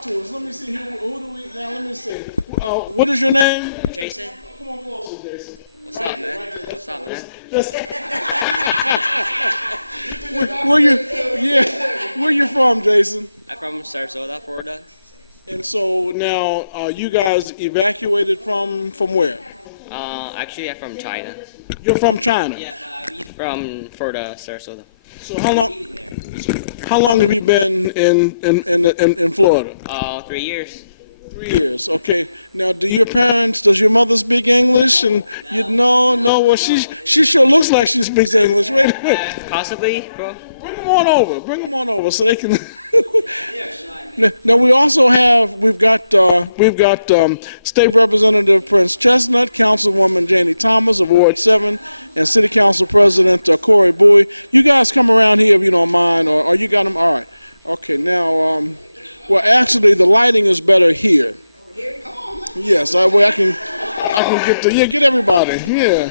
talk to us. Let me see who do we now? Let me see. What is your name? Jason. Come on closer, Jason. What's up, man? What's up, man? Where you from, Jason? I'm from Sarasota, Florida. And so now, you guys evacuated from where? Actually, I'm from China. You're from China. Yeah, we from Florida, Sarasota. So how long have you been in Florida? 3 years. 3 years. Okay. Now, does your mother speak English? And you no. Well, she sure looks like she speaks English. Wait a minute. Possibly, bro. Bring them on over. Bring them on over so they can. Now we've got State Representative Prince Chestnut, Councilwoman Janie Thomas of Ward 7, and City Council President Corey Bowie. You guys come around here if you don't mind, or you got them. All right. Okay. Now, well, actually, the lighting is better here. Yes. I can get everybody. Yeah.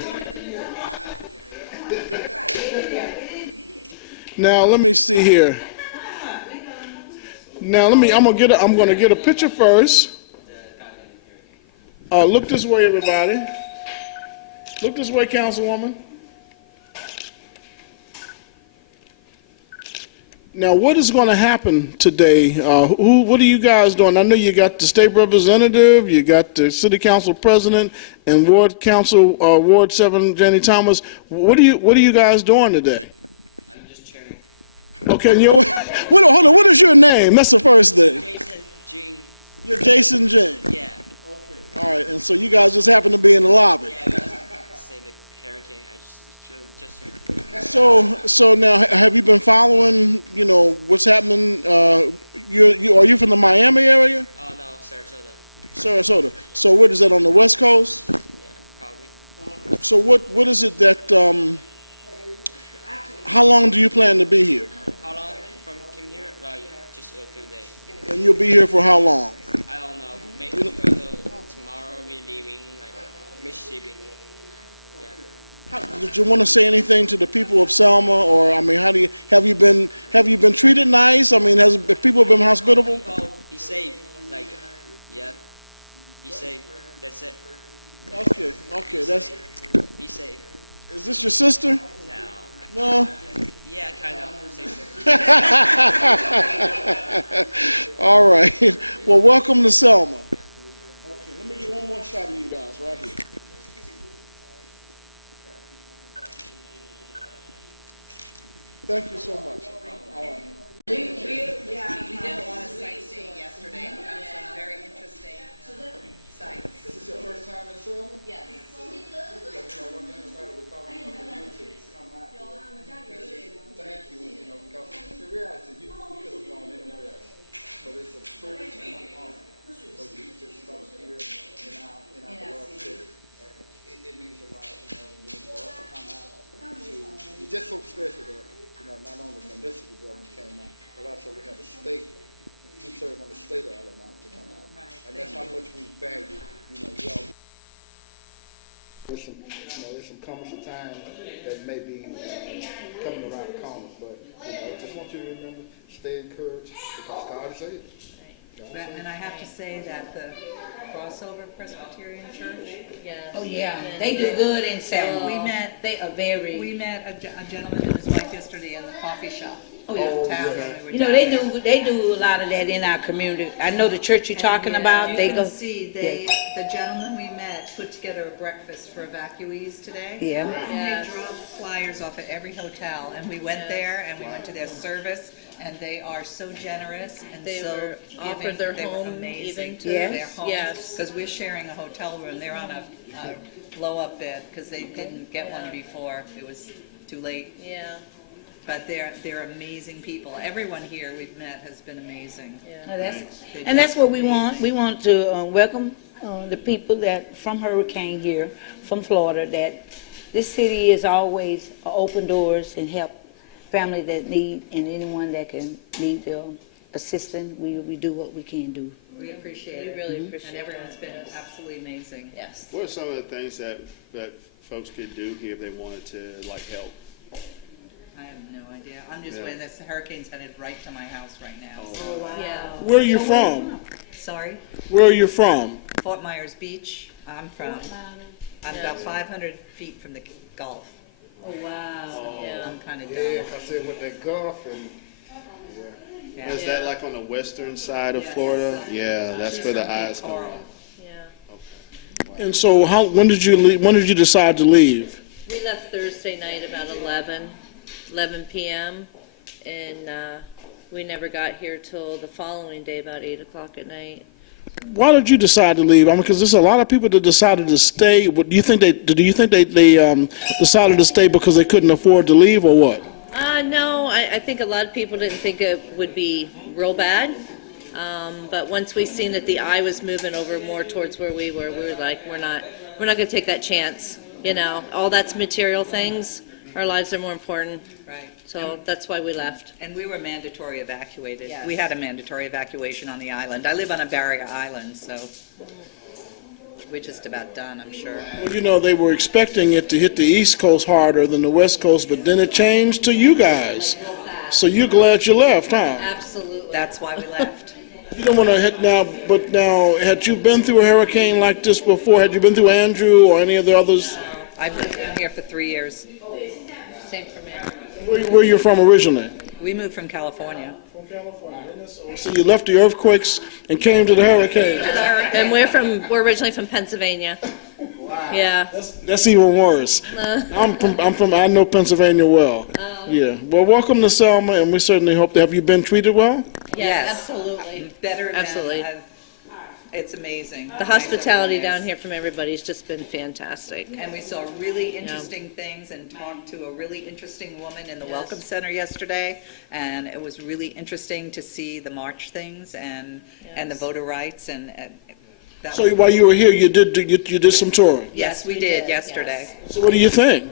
Now let me see here. Now I'm gonna get a picture first. Look this way, everybody. Look this way, Councilwoman. Now, what is going to happen today? What are you guys doing? I know you got the state representative, you got the city council president, and Ward 7, Jenny Thomas. What are you guys doing today? I'm just cheering. Okay, hold on. What is your name? That's the first thing. Jason Jean. You're Jason Jing. Yeah. Okay. All right, and so you guys just happen to be in the lobby. Yeah, just say the hurricane. I just. So now, have you been following? What's happening? Are you from the Miami area? Oh no, Sarasota. Sarasota. So where is that, on the West Coast? Yeah, probably. So what is it that? How long do you plan to be here? How long from came here? Like just a few days. And you'll be here for how long? I don't know. Maybe tomorrow we're leaving like Mississippi. Did you want to say anything to the people of Selma, or I mean, have you been treated nice? I mean, have people been hospitable? Oh, be safe. Like, yeah, be safe. That's it. Okay, that's. Be safe. Is this your sister? No. No. Yeah, kind of. Sister. All right. Well, welcome to Selma. Okay, let me get one more shot of you guys right here. Thank you so much. All right. We did a lot of sightseeing yesterday on some very interesting sites. Is this your first time in Selma? Yes. Thank you, because in reality, you could have gone anywhere else. But it's a privilege and an honor for you to start here in our beloved city. It means a lot, for us to come out it's just so special that, not only the municipal government came out, but also we had the state, we serve on the state of Alabama to come out. Right. And that's how much we value, y'all. There's some cumbersome times that may be coming around the corner, but I just want you to remember, stay encouraged, because God is able. And I have to say that the Crossover Presbyterian Church. Yes. Oh yeah, they do good in Selma. They are very. We met a gentleman and his wife yesterday in the coffee shop. Oh yeah. Town. Yeah. They do a lot of that in our community. I know the church you're talking about. You They can go. see the gentleman we met put together a breakfast for evacuees today. Yeah. And they dropped flyers off at every hotel, and we went there and we went to their service, and they are so generous and They so were giving. offered their They were home amazing. even to Their homes. Yes. Because we're sharing a hotel room. They're on a blow-up bed because they didn't get one before. It was too late. Yeah. But they're amazing people. Everyone here we've met has been amazing. Oh, that's what we want. We want to welcome the people that from Hurricane here, from Florida, that this city is always open doors and help family that need, and anyone that can need assistance. We do what we can do. We appreciate We it. really appreciate And everyone's it. been absolutely amazing. Yes. What are some of the things that folks could do here if they wanted to help? I have no idea. I'm just when this hurricane's headed right to my house right now. Oh, wow. Yeah. Where are you from? Sorry? Where are you from? Fort Myers Beach. I'm about 500 feet from the Gulf. Oh, wow. Yeah. I'm kind of Yeah, done. I said with that Gulf and Yeah. is that like on the western side of Florida? Yeah, that's where the eyes come. Coral. Yeah. And so, when did you leave? When did you decide to leave? We left Thursday night about 11 p.m. and we never got here till the following day about 8 o'clock at night. Why did you decide to leave? I mean, because there's a lot of people that decided to stay. Do you think they decided to stay because they couldn't afford to leave, or what? No, I think a lot of people didn't think it would be real bad. But once we seen that the eye was moving over more towards where we were like, we're not going to take that chance. You know, all that's material things. Our lives are more important. Right. So that's why we left. And we were mandatory evacuated. Yes. We had a mandatory evacuation on the island. I live on a barrier island, so we're just about done, I'm sure. Well, you know, they were expecting it to hit the East Coast harder than the West Coast, but then it changed to you guys. So you're glad you left, huh? Absolutely. That's why we left. You don't want to hit now, but now, had you been through a hurricane like this before? Had you been through Andrew or any of the others? I've lived down here for 3 years. Same for me. Where you from originally? We moved from California. From California. So you left the earthquakes and came to the hurricane. And we're originally from Pennsylvania. Yeah. That's even worse. I know Pennsylvania well. Yeah. Well, welcome to Selma, and we certainly hope that. Have you been treated well? Yes. Absolutely. Better than Absolutely. it's amazing. The hospitality down here from everybody's just been fantastic. And we saw really interesting things and talked to a really interesting woman in the Welcome Center yesterday. And it was really interesting to see the march things and the voter rights and that So while you were here, you did some touring. yes, we did yesterday. So what do you think?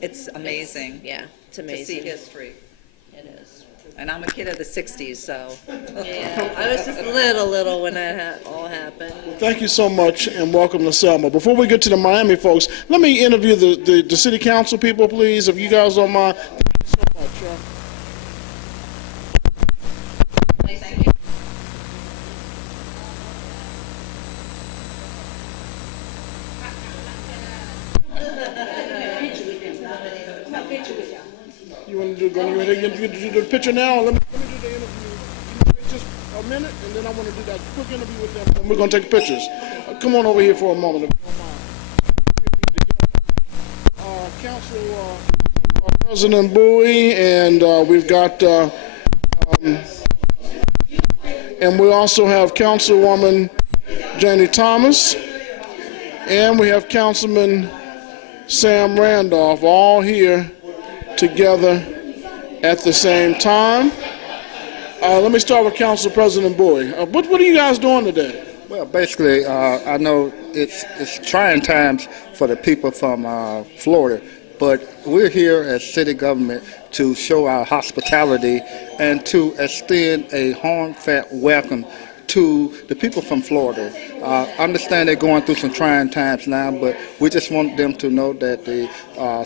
It's amazing Yeah, it's to see amazing. history. It is. And I'm a kid of the 60s, so. Yeah, I was just little when that all happened. Thank you so much, and welcome to Selma. Before we get to the Miami folks, let me interview the city council people, please, if you guys don't mind. Thank you so much. Thank you. You want to do the picture now? Let me do the interview. Just a minute, and then I want to do that quick interview with them, and we're going to take pictures. Come on over here for a moment, if you don't mind. Council President Bowie, and we've got, and we also have Councilwoman Janie Thomas, and we have Councilman Sam Randolph, all here together at the same time. Let me start with Council President Bowie. What are you guys doing today? Well, basically, I know it's trying times for the people from Florida, but we're here as city government to show our hospitality and to extend a heartfelt welcome to the people from Florida. I understand they're going through some trying times now, but we just want them to know that the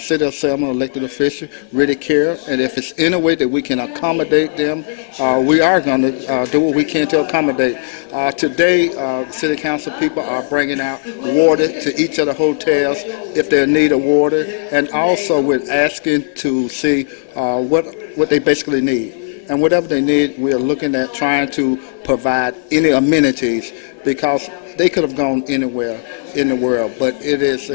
City of Selma elected officials really care, and if it's any way that we can accommodate them, we are going to do what we can to accommodate. Today, City Council people are bringing out water to each of the hotels if they need a water, and also we're asking to see what they basically need. And whatever they need, we are looking at trying to provide any amenities, because they could have gone anywhere in the world. But it is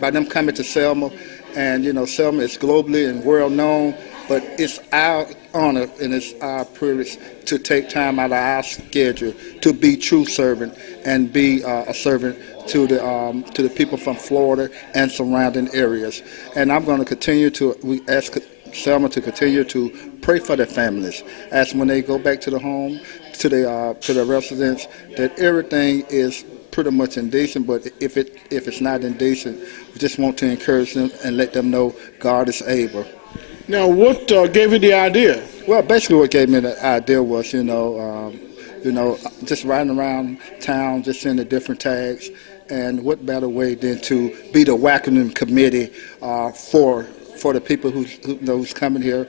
by them coming to Selma, and you know, Selma is globally and world known, but it's our honor and it's our privilege to take time out of our schedule to be true servant and be a servant to the people from Florida and surrounding areas. And I'm going to continue we ask Selma to continue to pray for their families, as when they go back to the home, to the residents, that everything is pretty much indecent. But if it's not indecent, we just want to encourage them and let them know God is able. Now, what gave you the idea? Well, basically, what gave me the idea was, just riding around town, just seeing the different tags, and what better way than to be the welcoming committee for for the people who's coming here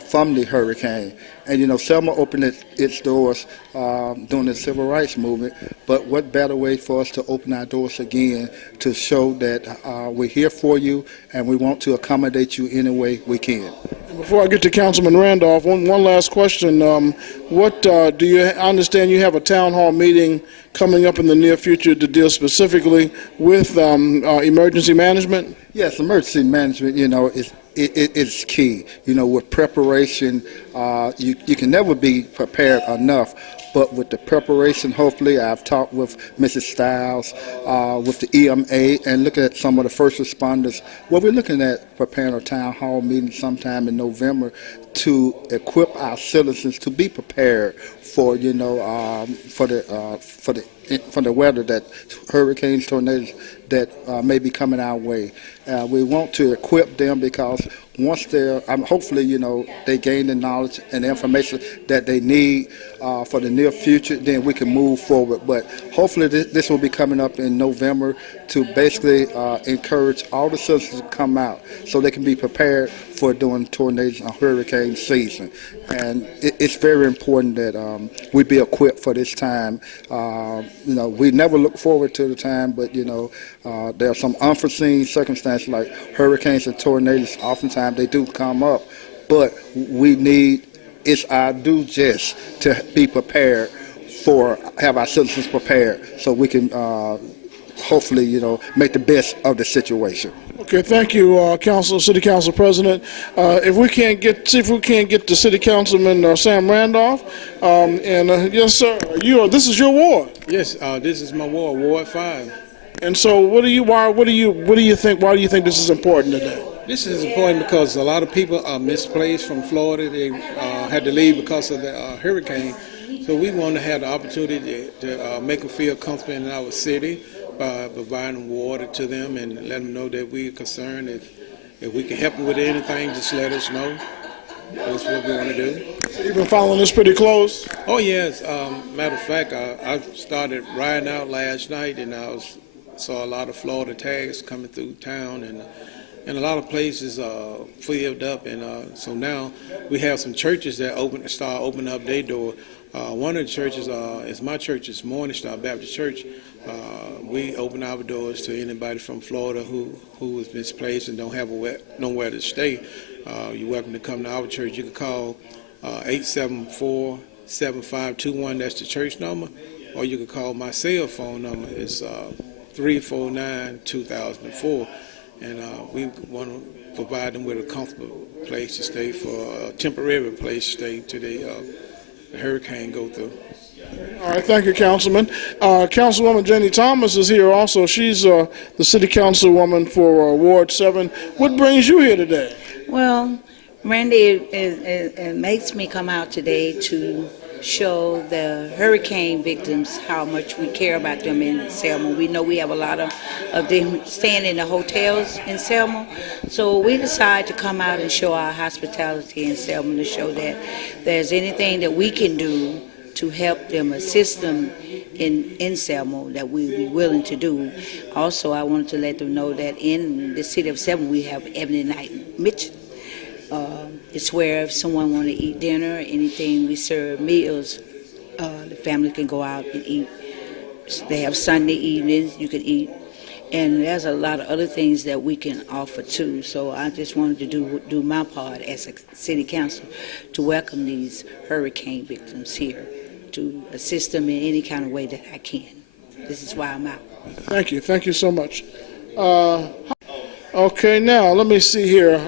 from the hurricane. And Selma opened its doors during the civil rights movement, but what better way for us to open our doors again to show that we're here for you and we want to accommodate you any way we can. Before I get to Councilman Randolph, one last question. I understand you have a town hall meeting coming up in the near future to deal specifically with emergency management? Yes, emergency management, is key. With preparation, you can never be prepared enough. But with the preparation, hopefully, I've talked with Mrs. Stiles, with the EMA, and looking at some of the first responders. Well, we're looking at preparing a town hall meeting sometime in November to equip our citizens to be prepared for, for the weather, that hurricanes, tornadoes that may be coming our way. We want to equip them because once they're, hopefully, they gain the knowledge and the information that they need for the near future, then we can move forward. But hopefully this will be coming up in November to basically encourage all the citizens to come out so they can be prepared for doing tornadoes and hurricane season. And it's very important that we be equipped for this time. We never look forward to the time, but there are some unforeseen circumstances like hurricanes and tornadoes. Oftentimes they do come up, but it's our due just to be prepared have our citizens prepared so we can hopefully, make the best of the situation. Okay, thank you, City Council President. If we can't get to City Councilman Sam Randolph, yes, sir, this is your ward. Yes, this is my ward, Ward 5. And so, why do you think this is important today? This is important because a lot of people are misplaced from Florida. They had to leave because of the hurricane. So we want to have the opportunity to make them feel comfortable in our city by providing water to them and let them know that we're concerned. If we can help them with anything, just let us know. That's what we want to do. So you've been following this pretty close? Oh, yes. Matter of fact, I started riding out last night, and saw a lot of Florida tags coming through town, and a lot of places filled up, and so now we have some churches that start opening up their door. One of the churches is my church, it's Morning Star Baptist Church. We open our doors to anybody from Florida who is misplaced and don't have nowhere to stay. You're welcome to come to our church. You can call 874-7521, that's the church number, or you can call my cell phone number. It's 349-2004, and we want to provide them with a comfortable place to stay, for a temporary place to stay till the hurricane go through. All right, thank you, Councilman. Councilwoman Jenny Thomas is here also. She's the City Councilwoman for Ward 7. What brings you here today? Well, Randy, it makes me come out today to show the hurricane victims how much we care about them in Selma. We know we have a lot of them staying in the hotels in Selma, so we decided to come out and show our hospitality in Selma, to show that there's anything that we can do to help them, assist them in Selma, that we be willing to do. Also, I wanted to let them know that in the city of Selma we have every night Mitch. It's where if someone want to eat dinner or anything, we serve meals. The family can go out and eat. They have Sunday evenings you can eat. And there's a lot of other things that we can offer too. So I just wanted to do my part as a city council to welcome these hurricane victims here, to assist them in any kind of way that I can. This is why I'm out. Thank you so much. Okay, now let me see here.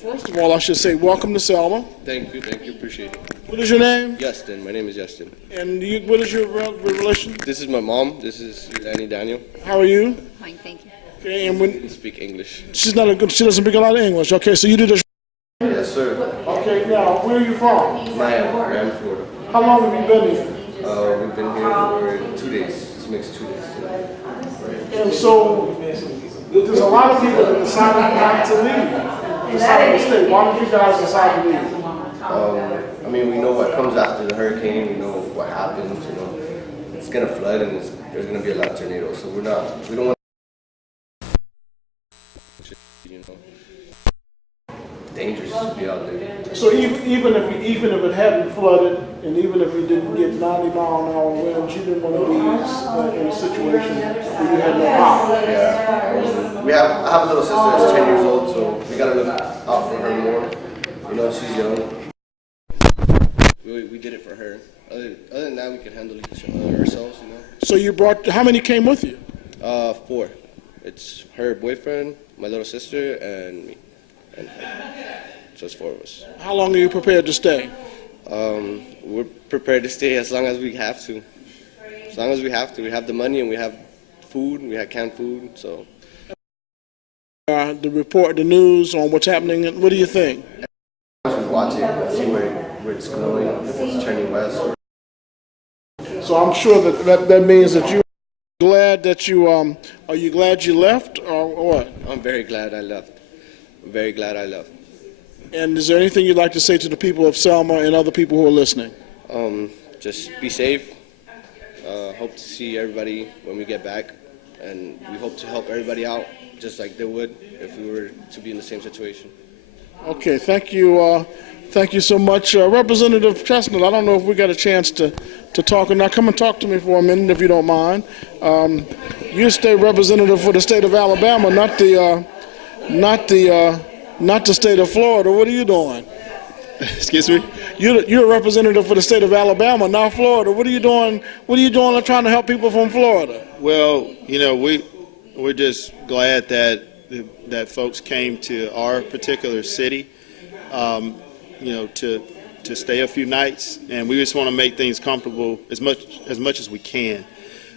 First of all, I should say welcome to Selma. Thank you, appreciate it. What is your name? Justin, my name is Justin. And what is your relation? This is my mom, this is Danny Daniel. How are you? Fine, thank you. Okay, and when I speak English. she doesn't speak a lot of English. Okay, so you did this. Yes, sir. Okay, now where are you from? Miami, Florida. How long have you been here? We've been here for 2 days. This makes 2 days. And so there's a lot of people that decided not to leave. Decided to stay. Why did you guys decide to leave? I mean, we know what comes after the hurricane. We know what happens. It's gonna flood, and there's gonna be a lot of tornadoes. So we don't want. dangerous to be out there. So even if it hadn't flooded, and even if you didn't get 90-mile-an-hour winds, you didn't want to be in a situation where you had no power. Yeah. I have a little sister that's 10 years old, so we gotta look out for her more. You know, she's young. We did it for her. Other than that, we could handle ourselves, you know. So you brought, how many came with you? 4. It's her boyfriend, my little sister, and me. And her. So it's 4 of us. How long are you prepared to stay? We're prepared to stay as long as we have to. As long as we have to. We have the money and we have food. We have canned food, so. The report, the news on what's happening, what do you think? We watch it and see where it's going, if it's turning west. So I'm sure that means that you're glad that are you glad you left or what? I'm very glad I left. I'm very glad I left. And is there anything you'd like to say to the people of Selma and other people who are listening? Just be safe. Hope to see everybody when we get back, and we hope to help everybody out just like they would if we were to be in the same situation. Okay, thank you. Thank you so much. Representative Chestnut, I don't know if we got a chance to talk or not. Come and talk to me for a minute if you don't mind. You're state representative for the state of Alabama, not the state of Florida. What are you doing? Excuse me? You're a representative for the state of Alabama, not Florida. What are you doing? What are you doing trying to help people from Florida? Well, you know, we're just glad that folks came to our particular city, you know, to stay a few nights, and we just want to make things comfortable as much as we can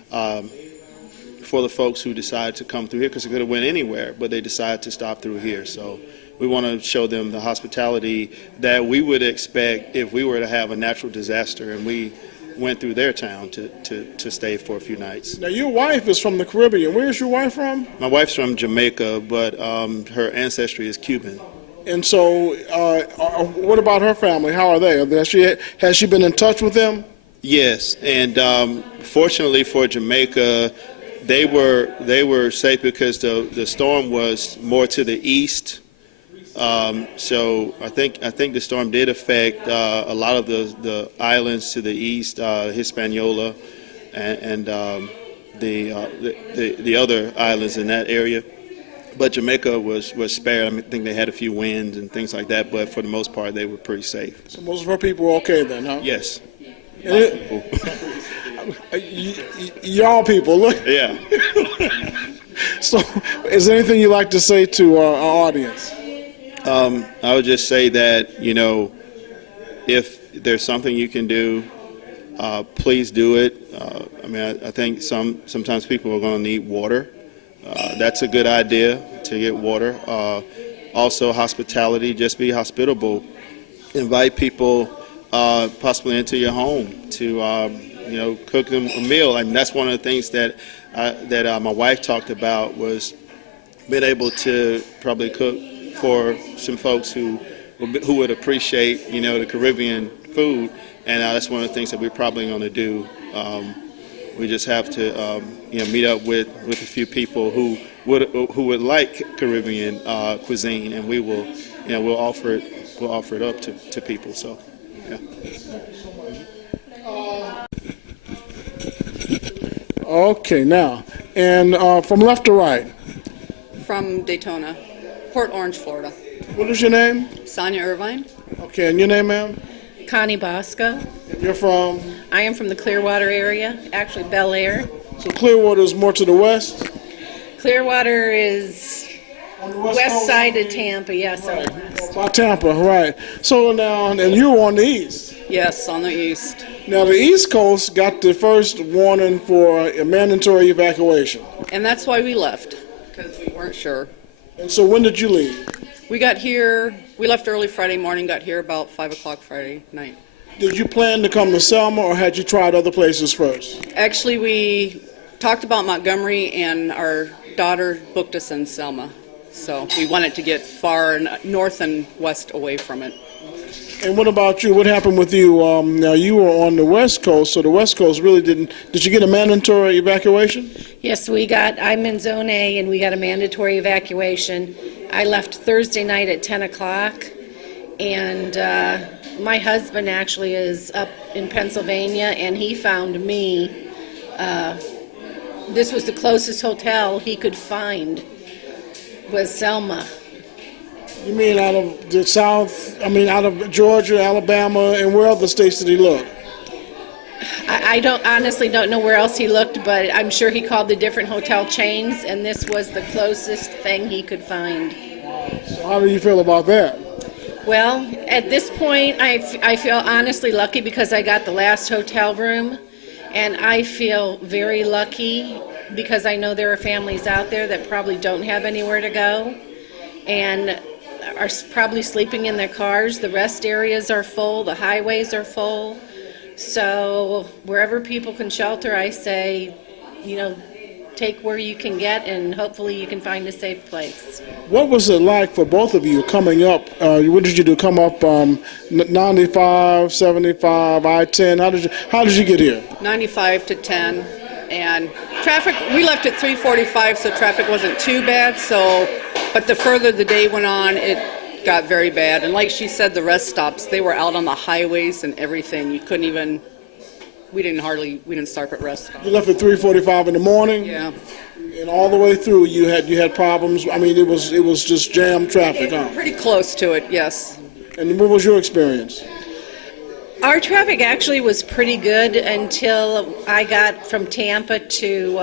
for the folks who decide to come through here, because they could have went anywhere, but they decide to stop through here. So we want to show them the hospitality that we would expect if we were to have a natural disaster and we went through their town to stay for a few nights. Now, your wife is from the Caribbean. Where is your wife from? My wife's from Jamaica, but her ancestry is Cuban. And so, what about her family? How are they? Has she been in touch with them? Yes, and fortunately for Jamaica, they were safe because the storm was more to the east. So I think the storm did affect a lot of the islands to the east, Hispaniola, and the other islands in that area. But Jamaica was spared. I think they had a few winds and things like that, but for the most part, they were pretty safe. So most of her people were okay then, huh? Yes. Y'all people, look. Yeah. So, is there anything you'd like to say to our audience? I would just say that, you know, if there's something you can do, please do it. I mean, I think sometimes people are going to need water. That's a good idea, to get water. Also, hospitality, just be hospitable. Invite people possibly into your home to, you know, cook them a meal. I mean, that's one of the things that my wife talked about, was being able to probably cook for some folks who would appreciate, you know, the Caribbean food, and that's one of the things that we're probably going to do. We just have to, you know, meet up with a few people who would like Caribbean cuisine, and we will, you know, we'll offer it up to people. So, yeah. Okay, now, and from left to right. From Daytona, Port Orange, Florida. What is your name? Sonia Irvine. Okay, and your name, ma'am? Connie Bosco. You're from? I am from the Clearwater area, actually Bel Air. So Clearwater is more to the west? Clearwater is On the west side of Tampa, yes. Right. By Tampa, right. So now, and you were on the east. Yes, on the east. Now the East Coast got the first warning for a mandatory evacuation. And that's why we left, because we weren't sure. And so when did you leave? We left early Friday morning, got here about 5 o'clock Friday night. Did you plan to come to Selma, or had you tried other places first? Actually, we talked about Montgomery, and our daughter booked us in Selma. So we wanted to get far north and west away from it. And what about you? What happened with you? Now you were on the West Coast, so the West Coast really didn't. Did you get a mandatory evacuation? Yes, I'm in Zone A, and we got a mandatory evacuation. I left Thursday night at 10 o'clock, and my husband actually is up in Pennsylvania, and he found me. This was the closest hotel he could find, was Selma. You mean out of the South, out of Georgia, Alabama, and where other states did he look? I honestly don't know where else he looked, but I'm sure he called the different hotel chains, and this was the closest thing he could find. So how do you feel about that? Well, at this point, I feel honestly lucky because I got the last hotel room, and I feel very lucky because I know there are families out there that probably don't have anywhere to go and are probably sleeping in their cars. The rest areas are full, the highways are full. So wherever people can shelter, I say, take where you can get, and hopefully you can find a safe place. What was it like for both of you coming up? What did you do? Come up 95, 75, I-10? How did you get here? 95 to 10, and traffic, we left at 3:45, so traffic wasn't too bad, but the further the day went on, it got very bad. And like she said, the rest stops, they were out on the highways and everything. You couldn't even, we didn't stop at rest stops. You left at 3:45 in the morning? Yeah. And all the way through you had problems? It was just jammed traffic, huh? Pretty close to it, yes. And what was your experience? Our traffic actually was pretty good until I got from Tampa to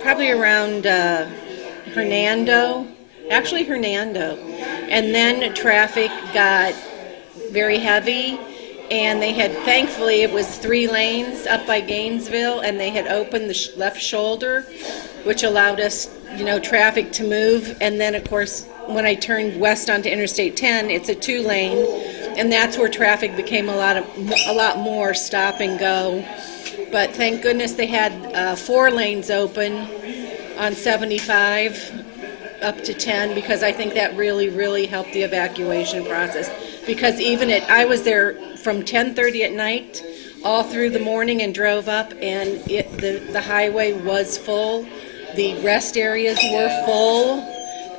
probably around Hernando. And then traffic got very heavy, and thankfully it was 3 lanes up by Gainesville, and they had opened the left shoulder, which allowed us, traffic to move. And then of course, when I turned west onto Interstate 10, it's a 2-lane, and that's where traffic became a lot more stop and go. But thank goodness they had 4 lanes open on 75 up to 10, because I think that really, really helped the evacuation process. Because I was there from 10:30 at night all through the morning and drove up, and the highway was full. The rest areas were full.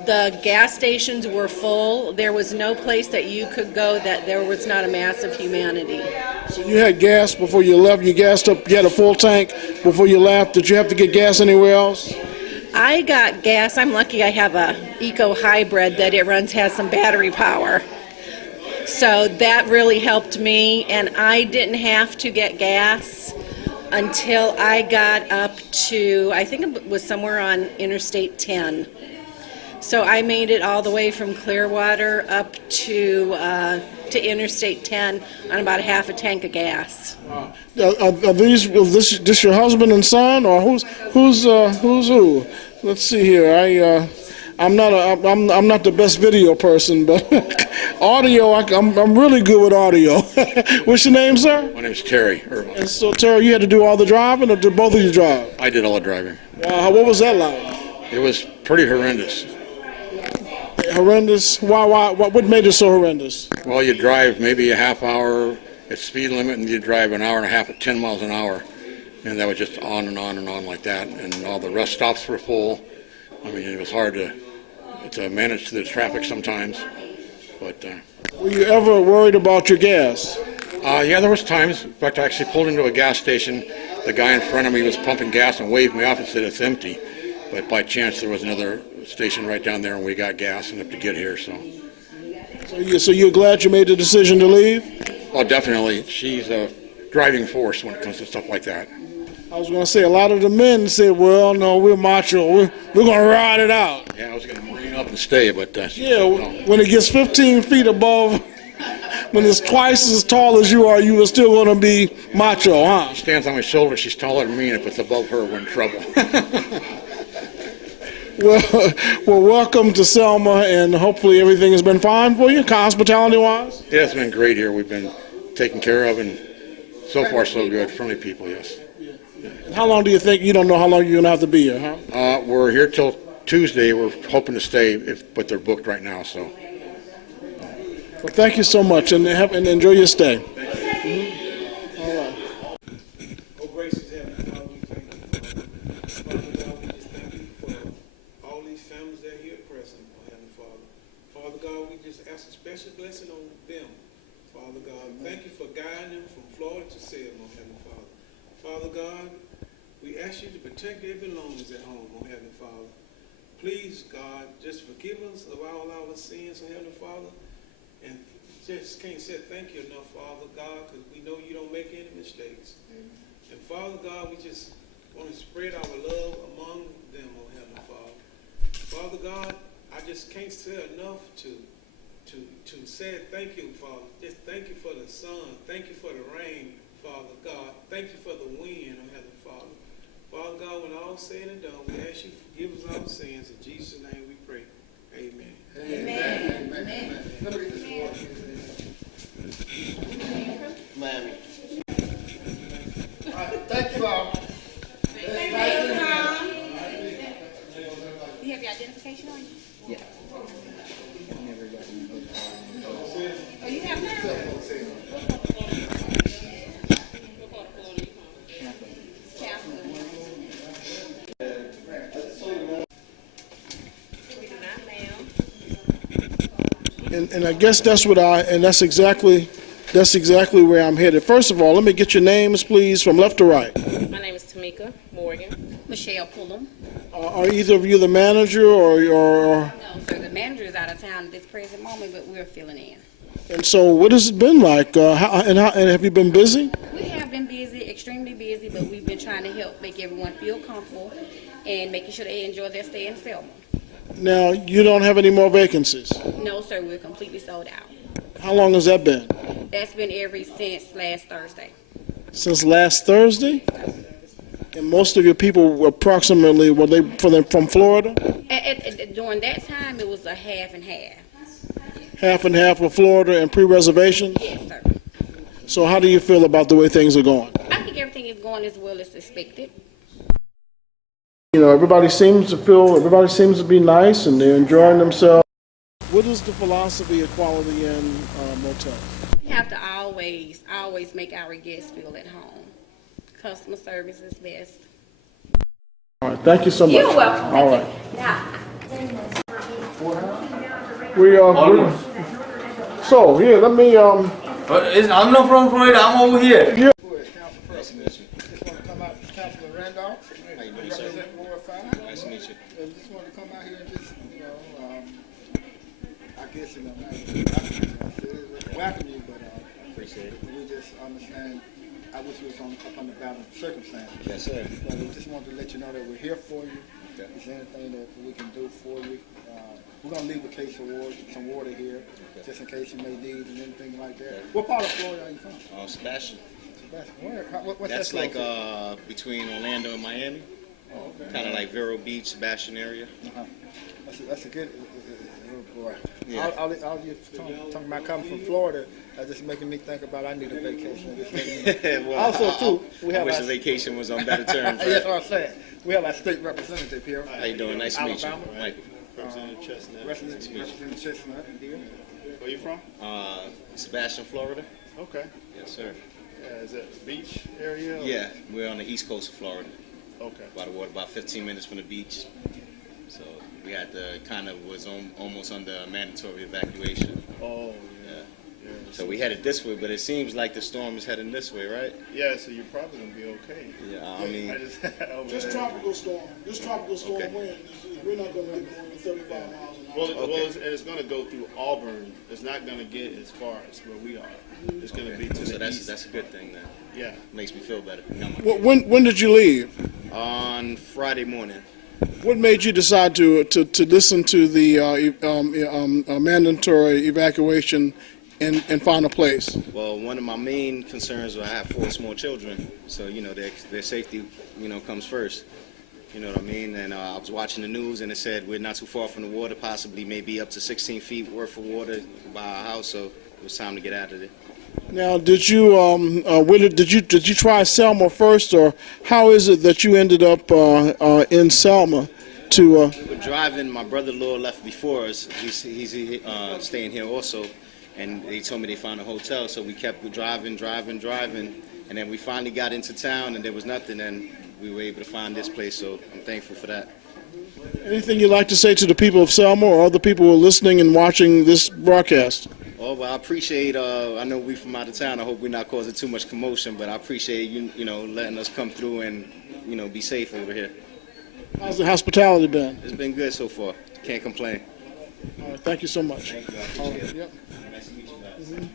The gas stations were full. There was no place that you could go that there was not a mass of humanity. So you had gas before you left? You gassed up, you had a full tank before you left? Did you have to get gas anywhere else? I got gas. I'm lucky I have a eco hybrid that has some battery power. So that really helped me, and I didn't have to get gas until I got up to, I think it was somewhere on Interstate 10. So I made it all the way from Clearwater up to Interstate 10 on about a half a tank of gas. Are this your husband and son, or who's who? Let's see here. I'm not the best video person, but audio, I'm really good with audio. What's your name, sir? My name's Terry. And so, Terry, you had to do all the driving, or did both of you drive? I did all the driving. What was that like? It was pretty horrendous. Horrendous? Why? What made it so horrendous? Well, you drive maybe a half hour at speed limit, and you drive an hour and a half at 10 miles an hour. And that was just on and on and on like that. And all the rest stops were full. It was hard to manage the traffic sometimes. But were you ever worried about your gas? Yeah, there was times. In fact, I actually pulled into a gas station. The guy in front of me was pumping gas and waved me off and said it's empty. But by chance, there was another station right down there, and we got gas enough to get here. So you're glad you made the decision to leave? Oh, definitely. She's a driving force when it comes to stuff like that. I was going to say, a lot of the men said, well, no, we're macho. We're going to ride it out. Yeah, I was going to marine up and stay, but... when it gets 15 feet above, when it's twice as tall as you are still going to be macho, huh? She stands on my shoulder. She's taller than me, and if it's above her, we're in trouble. Well, welcome to Selma, and hopefully everything has been fine for you, hospitality-wise? Yeah, it's been great here. We've been taken care of, and so far so good. Friendly people, yes. How long do you think? You don't know how long you're going to have to be here, huh? We're here till Tuesday. We're hoping to stay, but they're booked right now, so. Well, thank you so much, and enjoy your stay. All right. Oh, gracious Heavenly Father, we thank you. Father God, we just thank you for all these families that God, we just ask a special blessing on them. Father God, thank you for guiding them from Florida to Selma, Heavenly Father. Father God, we ask you to protect their belongings at home, oh Heavenly Father. Please, God, just forgive us of all our sins, oh Heavenly Father. And just can't say thank you enough, Father God, because we know you don't make any mistakes. And Father God, we just want to spread our love among them, oh Heavenly Father. Father God, I just can't say enough to say thank you, Father. Just thank you for the sun. Thank you for the rain, Father God. Thank you for the wind, oh Heavenly Father. Father God, when all said and done, we ask you to forgive us our sins. In Jesus' name we pray. Amen. Amen. Amen. Let me read this word. Miami. All right, thank you all. You have your identification on you? Yeah. Oh, you have now? And I guess that's that's exactly where I'm headed. First of all, let me get your names, please, from left to right. My name is Tamika Morgan. Michelle Pullum. Are either of you the manager or? No, sir, the manager is out of town at this present moment, but we're filling in. And so, what has it been like? And have you been busy? We have been busy, extremely busy, but we've been trying to help make everyone feel comfortable and making sure they enjoy their stay in Selma. Now, you don't have any more vacancies. No, sir, we're completely sold out. How long has that been? That's been since last Thursday. Since last Thursday? And most of your people were approximately, were they from Florida? During that time, it was a half and half. Half and half of Florida and pre-reservations? Yes, sir. So how do you feel about the way things are going? I think everything is going as well as expected. You know, everybody seems to be nice and they're enjoying themselves. What is the philosophy of Quality Inn Motel? We have to always make our guests feel at home. Customer service is best. All right, thank you so much. You're welcome. All right. So here, let me I'm not from Florida. I'm over here. Yeah. Nice to meet you. Just want to come out, Councilman Randolph. How you doing, sir? Represent Ward 5. Nice to meet you. And just wanted to come out here and just, I guess, not welcome you, but Appreciate it. we just understand. I wish we was up on the balance of circumstances. Yes, sir. But we just wanted to let you know that we're here for you. Okay. Is there anything that we can do for you? We're going to leave a case of water, some water here, just in case you may need and anything like that. What part of Florida are you from? Sebastian. Sebastian. What's That's that like close to? between Orlando and Miami. Oh, okay. Kind of like Vero Beach, Sebastian area. That's a good. Oh boy. Yeah. I'll just talking about coming from Florida. That's just making me think about I need a vacation. Well, Also, too, we I have wish our the vacation was on better terms. Right? That's what I'm saying. We have our state representative here. How you doing? Nice to meet you, Alabama. Mike. Representative Chestnut. Representative Chestnut here. Where you from? Sebastian, Florida. Okay. Yes, sir. Is that beach area? or- Yeah, we're on the east coast of Florida. Okay. By the water, about 15 minutes from the beach. So we had to was almost under a mandatory evacuation. Oh, Yeah. yeah. So we headed this way, but it seems like the storm is heading this way, right? Yeah, so you're probably gonna be okay. Yeah, I mean, Just tropical storm. This tropical storm Okay. wind, we're not going to get more than 35 miles an hour. It's going to go through Auburn. It's not going to get as far as where we are. It's going to be to so the east. that's a good thing then. Yeah. Makes me feel better. When did you leave? On Friday morning. What made you decide to listen to the mandatory evacuation and find a place? Well, one of my main concerns was I have 4 small children, so their safety comes first. You know what I mean? And I was watching the news, and it said we're not too far from the water, possibly maybe up to 16 feet worth of water by our house. So it was time to get out of there. Now, did you try Selma first, or how is it that you ended up in Selma? We were driving. My brother-in-law left before us. He's staying here also, and they told me they found a hotel. So we kept driving, and then we finally got into town, and there was nothing. And we were able to find this place, so I'm thankful for that. Anything you'd like to say to the people of Selma or other people who are listening and watching this broadcast? Oh, well, I appreciate, I know we from out of town. I hope we're not causing too much commotion, but I appreciate you know, letting us come through and, you know, be safe over here. How's the hospitality been? It's been good so far. Can't complain. All right, thank you so much. Thank you. I appreciate it. Yep. Nice to meet you guys.